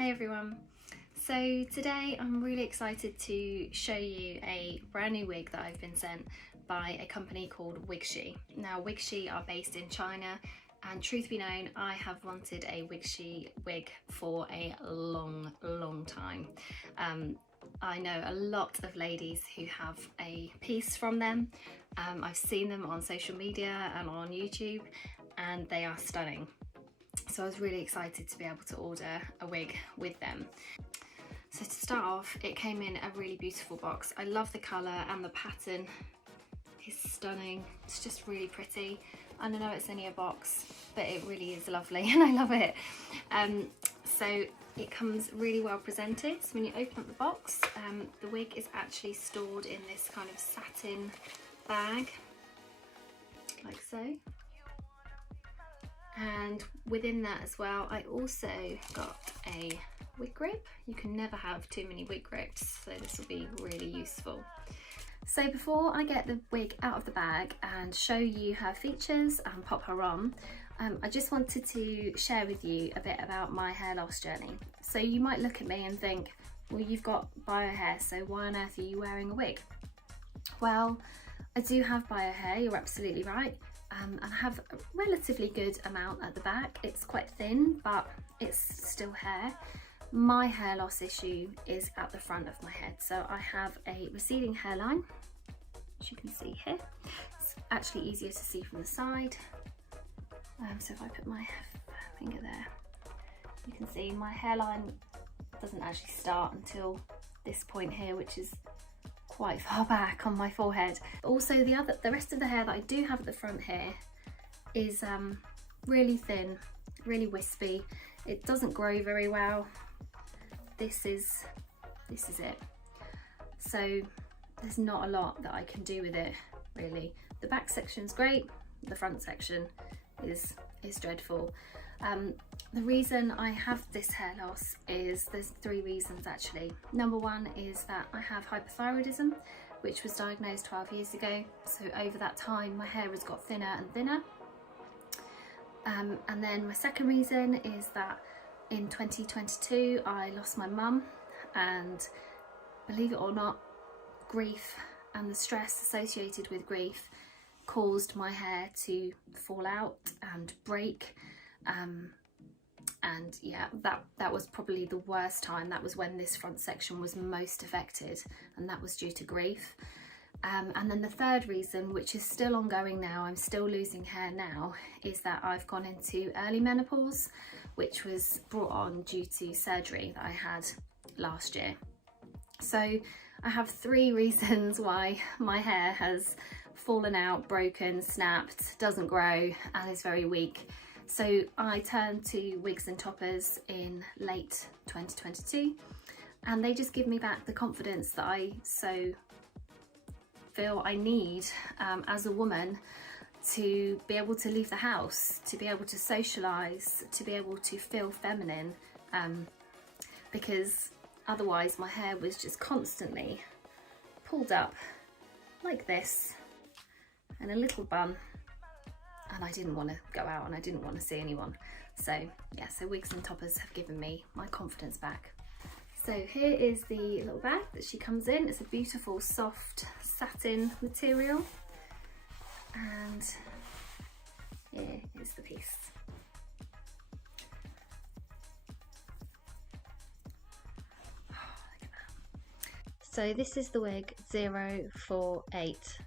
Hey everyone, so today I'm really excited to show you a brand new wig that I've been sent by a company called Wigshe. Now Wigshe are based in China, and truth be known, I have wanted a Wigshe wig for a long time. I know a lot of ladies who have a piece from them. I've seen them on social media and on YouTube, and they are stunning. So I was really excited to be able to order a wig with them. So to start off, it came in a really beautiful box. I love the colour and the pattern is stunning. It's just really pretty. I know it's only a box, but it really is lovely and I love it. So it comes really well presented. So when you open up the box, the wig is actually stored in this kind of satin bag, like so. And within that as well, I also got a wig grip. You can never have too many wig grips, so this will be really useful. So before I get the wig out of the bag and show you her features and pop her on, I just wanted to share with you a bit about my hair loss journey. So you might look at me and think, well, you've got bio hair, so why on earth are you wearing a wig? Well, I do have bio hair, you're absolutely right. And I have a relatively good amount at the back. It's quite thin, but it's still hair. My hair loss issue is at the front of my head. So I have a receding hairline, as you can see here. It's actually easier to see from the side. So if I put my finger there, you can see my hairline doesn't actually start until this point here, which is quite far back on my forehead. Also the rest of the hair that I do have at the front here is really thin, really wispy. It doesn't grow very well. This is it. So there's not a lot that I can do with it really. The back section's great, the front section is dreadful. The reason I have this hair loss is there's three reasons actually. Number one is that I have hypothyroidism, which was diagnosed 12 years ago. So over that time, my hair has got thinner and thinner. And then my second reason is that in 2022, I lost my mum, and believe it or not, grief and the stress associated with grief caused my hair to fall out and break. And yeah, that was probably the worst time. That was when this front section was most affected, and that was due to grief. And then the third reason, which is still ongoing now, I'm still losing hair now, is that I've gone into early menopause, which was brought on due to surgery that I had last year. So I have three reasons why my hair has fallen out, broken, snapped, doesn't grow, and is very weak. So I turned to wigs and toppers in late 2022, and they just give me back the confidence that I so feel I need as a woman to be able to leave the house, to be able to socialise, to be able to feel feminine, because otherwise my hair was just constantly pulled up like this and a little bun. And I didn't want to go out and I didn't want to see anyone. So yeah, so wigs and toppers have given me my confidence back. So here is the little bag that she comes in. It's a beautiful soft satin material. And here is the piece. Oh, look at that. So this is the wig 048.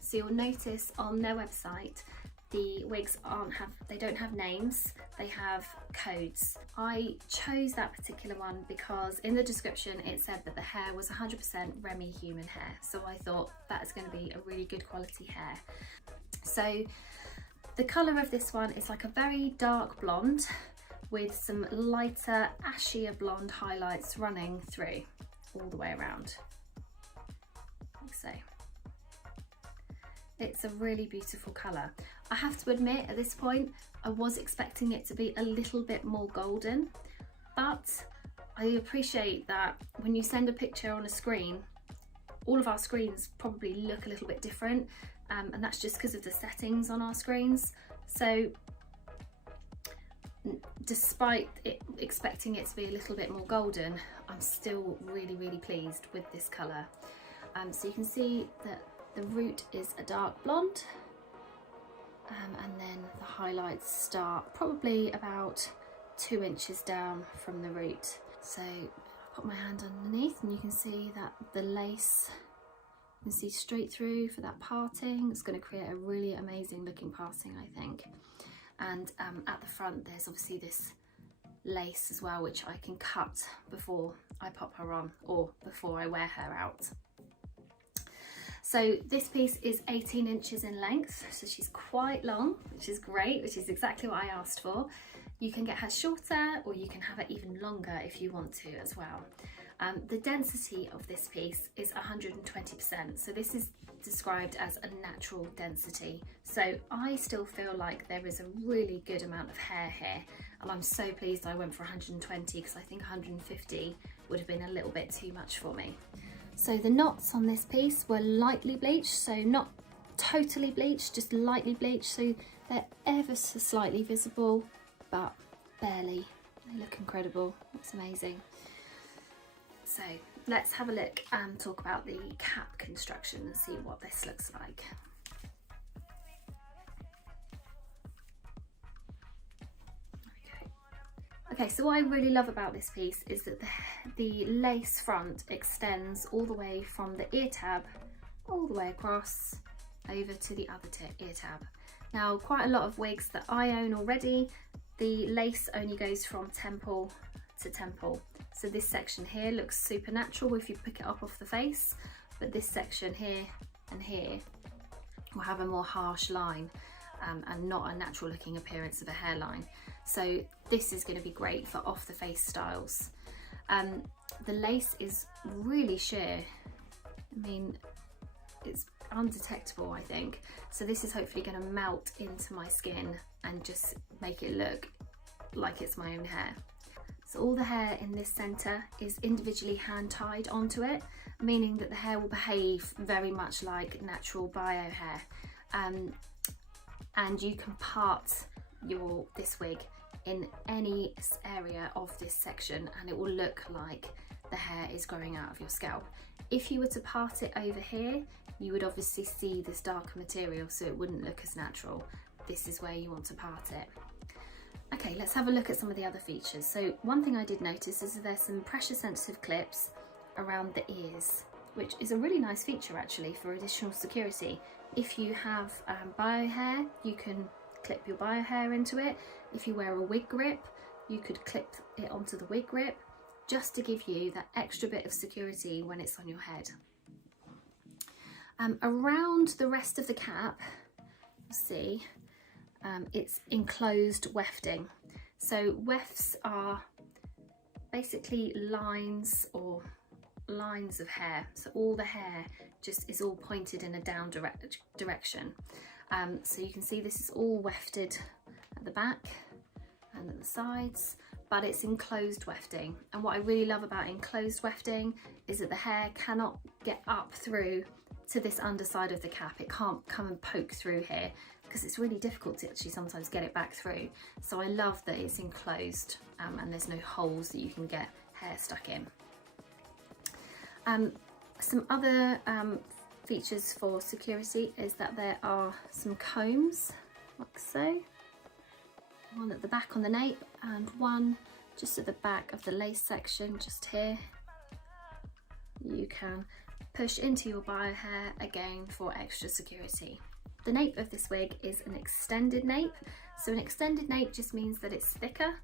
So you'll notice on their website, the wigs they don't have names, they have codes. I chose that particular one because in the description it said that the hair was 100% Remy human hair. So I thought that is going to be a really good quality hair. So the colour of this one is like a very dark blonde with some lighter ashier blonde highlights running through all the way around, like so. It's a really beautiful colour. I have to admit at this point I was expecting it to be a little bit more golden, but I appreciate that when you send a picture on a screen, all of our screens probably look a little bit different, and that's just because of the settings on our screens. So despite expecting it to be a little bit more golden, I'm still really, really pleased with this colour. So you can see that the root is a dark blonde, and then the highlights start probably about 2 inches down from the root. So I'll put my hand underneath and you can see that the lace, you can see straight through for that parting. It's going to create a really amazing looking parting, I think. And at the front there's obviously this lace as well, which I can cut before I pop her on or before I wear her out. So this piece is 18 inches in length, so she's quite long, which is great, which is exactly what I asked for. You can get her shorter or you can have it even longer if you want to as well. The density of this piece is 120%, so this is described as a natural density. So I still feel like there is a really good amount of hair here, and I'm so pleased I went for 120 because I think 150 would have been a little bit too much for me. So the knots on this piece were lightly bleached, so not totally bleached, just lightly bleached, so they're ever so slightly visible, but barely. They look incredible, it's amazing. So let's have a look and talk about the cap construction and see what this looks like. Okay, so what I really love about this piece is that the lace front extends all the way from the ear tab all the way across over to the other ear tab. Now, quite a lot of wigs that I own already, the lace only goes from temple to temple. So this section here looks super natural if you pick it up off the face, but this section here and here will have a more harsh line and not a natural looking appearance of a hairline. So this is going to be great for off the face styles. The lace is really sheer. I mean, it's undetectable, I think. So this is hopefully going to melt into my skin and just make it look like it's my own hair. So all the hair in this centre is individually hand tied onto it, meaning that the hair will behave very much like natural bio hair. And you can part this wig in any area of this section and it will look like the hair is growing out of your scalp. If you were to part it over here, you would obviously see this darker material, so it wouldn't look as natural. This is where you want to part it. Okay, let's have a look at some of the other features. So one thing I did notice is that there's some pressure sensitive clips around the ears, which is a really nice feature actually for additional security. If you have bio hair, you can clip your bio hair into it. If you wear a wig grip, you could clip it onto the wig grip, just to give you that extra bit of security when it's on your head. Around the rest of the cap, you'll see it's enclosed wefting. So wefts are basically lines of hair. So all the hair just is all pointed in a down direction. So you can see this is all wefted at the back and at the sides, but it's enclosed wefting. And what I really love about enclosed wefting is that the hair cannot get up through to this underside of the cap. It can't come and poke through here because it's really difficult to actually sometimes get it back through. So I love that it's enclosed and there's no holes that you can get hair stuck in. Some other features for security is that there are some combs, like so. One at the back on the nape and one just at the back of the lace section, just here. You can push into your bio hair again for extra security. The nape of this wig is an extended nape. So an extended nape just means that it's thicker.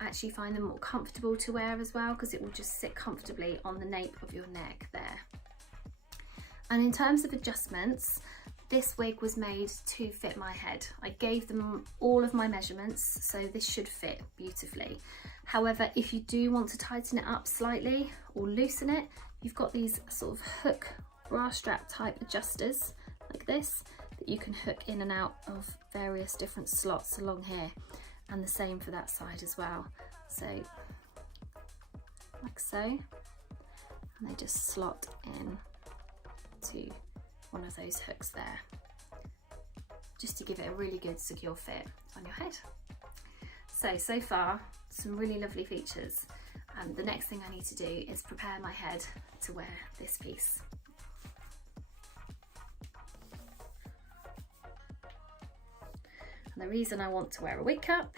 I actually find them more comfortable to wear as well because it will just sit comfortably on the nape of your neck there. And in terms of adjustments, this wig was made to fit my head. I gave them all of my measurements, so this should fit beautifully. However, if you do want to tighten it up slightly or loosen it, you've got these sort of hook bra strap type adjusters like this that you can hook in and out of various different slots along here, and the same for that side as well. So like so, and they just slot in to one of those hooks there, just to give it a really good secure fit on your head. So far, some really lovely features. The next thing I need to do is prepare my head to wear this piece. And the reason I want to wear a wig cap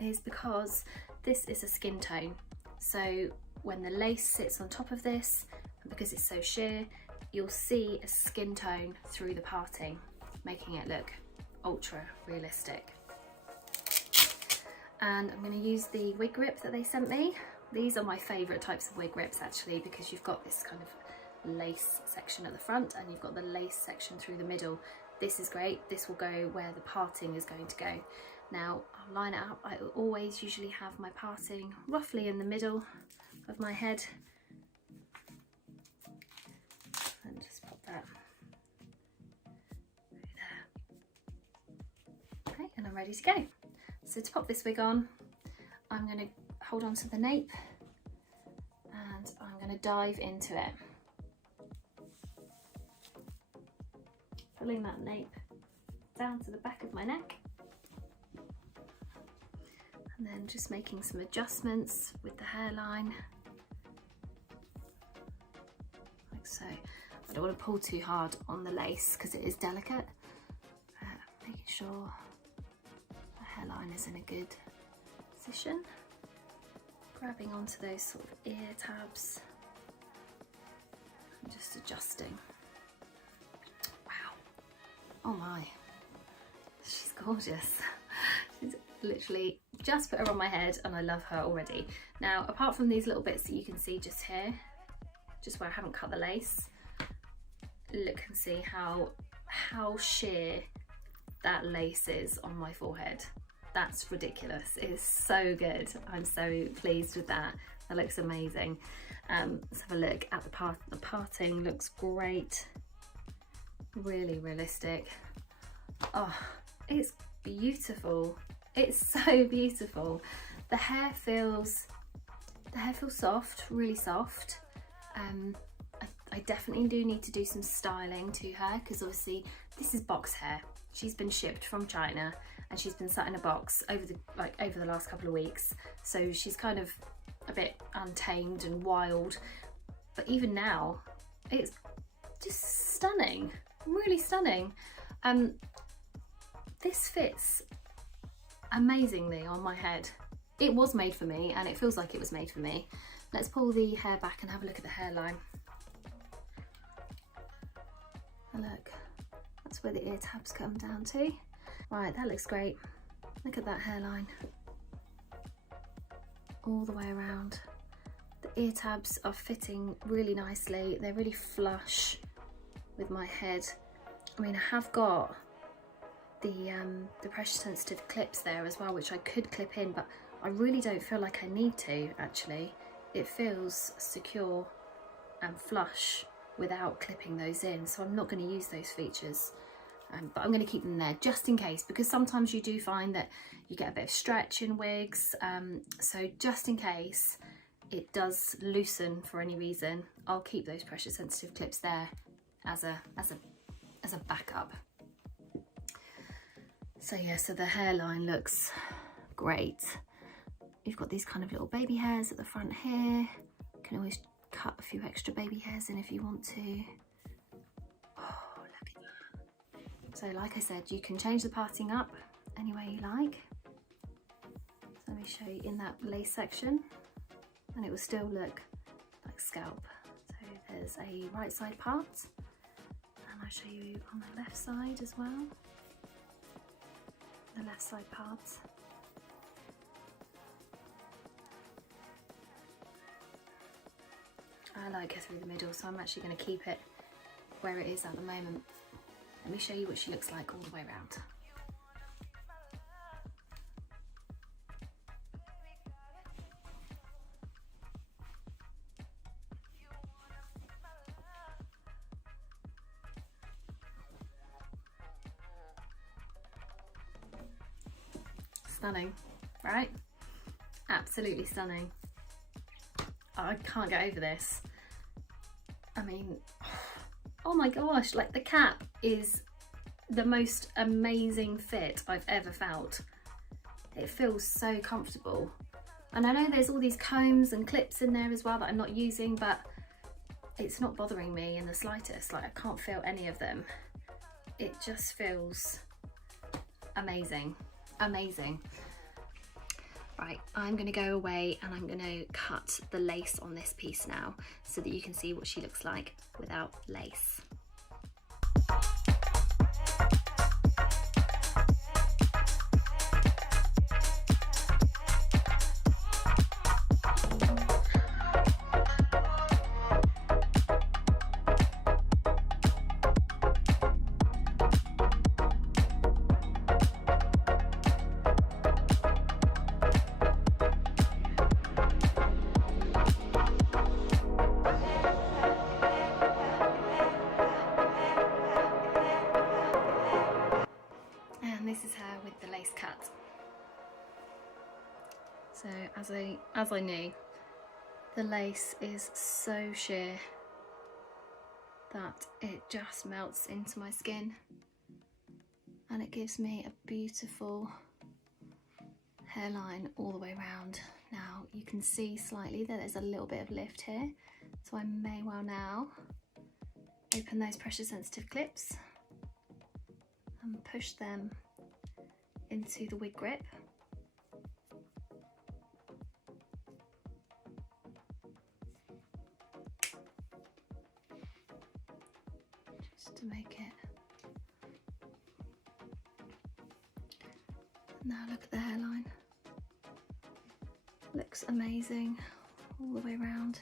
is because this is a skin tone. So when the lace sits on top of this, and because it's so sheer, you'll see a skin tone through the parting, making it look ultra realistic. And I'm going to use the wig grip that they sent me. These are my favourite types of wig grips actually, because you've got this kind of lace section at the front and you've got the lace section through the middle. This is great. This will go where the parting is going to go. Now I'll line it up. I always usually have my parting roughly in the middle of my head. And just pop that there. Okay, and I'm ready to go. So to pop this wig on, I'm going to hold on to the nape and I'm going to dive into it. Pulling that nape down to the back of my neck. And then just making some adjustments with the hairline. Like so. I don't want to pull too hard on the lace because it is delicate. Making sure the hairline is in a good position. Grabbing onto those sort of ear tabs and just adjusting. Wow. Oh my. She's gorgeous. She's literally just put her on my head and I love her already. Now, apart from these little bits that you can see just here, just where I haven't cut the lace, look and see how sheer that lace is on my forehead. That's ridiculous. It's so good. I'm so pleased with that. That looks amazing. Let's have a look at the parting. Looks great. Really realistic. Oh, it's beautiful. It's so beautiful. The hair feels soft, really soft. I definitely do need to do some styling to her because obviously this is box hair. She's been shipped from China and she's been sat in a box over the last couple of weeks. So she's kind of a bit untamed and wild. But even now, it's just stunning, really stunning. This fits amazingly on my head. It was made for me and it feels like it was made for me. Let's pull the hair back and have a look at the hairline. And look, that's where the ear tabs come down to. Right, that looks great. Look at that hairline. All the way around. The ear tabs are fitting really nicely. They're really flush with my head. I mean, I have got the pressure sensitive clips there as well, which I could clip in, but I really don't feel like I need to actually. It feels secure and flush without clipping those in, so I'm not going to use those features. But I'm going to keep them there just in case, because sometimes you do find that you get a bit of stretch in wigs. So just in case it does loosen for any reason, I'll keep those pressure sensitive clips there as a backup. So yeah, so the hairline looks great. You've got these kind of little baby hairs at the front here. You can always cut a few extra baby hairs in if you want to. So like I said, you can change the parting up any way you like. So let me show you in that lace section and it will still look like scalp. So there's a right side part and I'll show you on the left side as well. The left side part. I like her through the middle, so I'm actually going to keep it where it is at the moment. Let me show you what she looks like all the way around. Stunning, right? Absolutely stunning. I can't get over this. I mean, oh my gosh, like the cap is the most amazing fit I've ever felt. It feels so comfortable. And I know there's all these combs and clips in there as well that I'm not using, but it's not bothering me in the slightest. Like, I can't feel any of them. It just feels amazing, amazing. Right, I'm gonna go away and I'm gonna cut the lace on this piece now so that you can see what she looks like without lace. This is her with the lace cut. So as I knew, the lace is so sheer that it just melts into my skin, and it gives me a beautiful hairline all the way around. Now you can see slightly that there's a little bit of lift here, so I may well now open those pressure sensitive clips and push them into the wig grip. Just to make it. Now look at the hairline. Looks amazing all the way around.